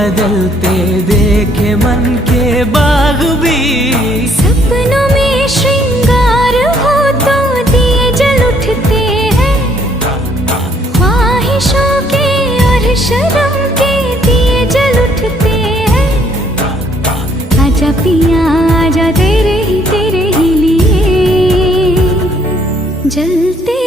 बदलते देखे मन के बाग भी। सपनों में श्रृंगार हो तो दिए जल उठते हैं, ख्वाहिशों के और शर्म के दिए जल उठते हैं। आजा पिया आजा तेरे ही लिए जलते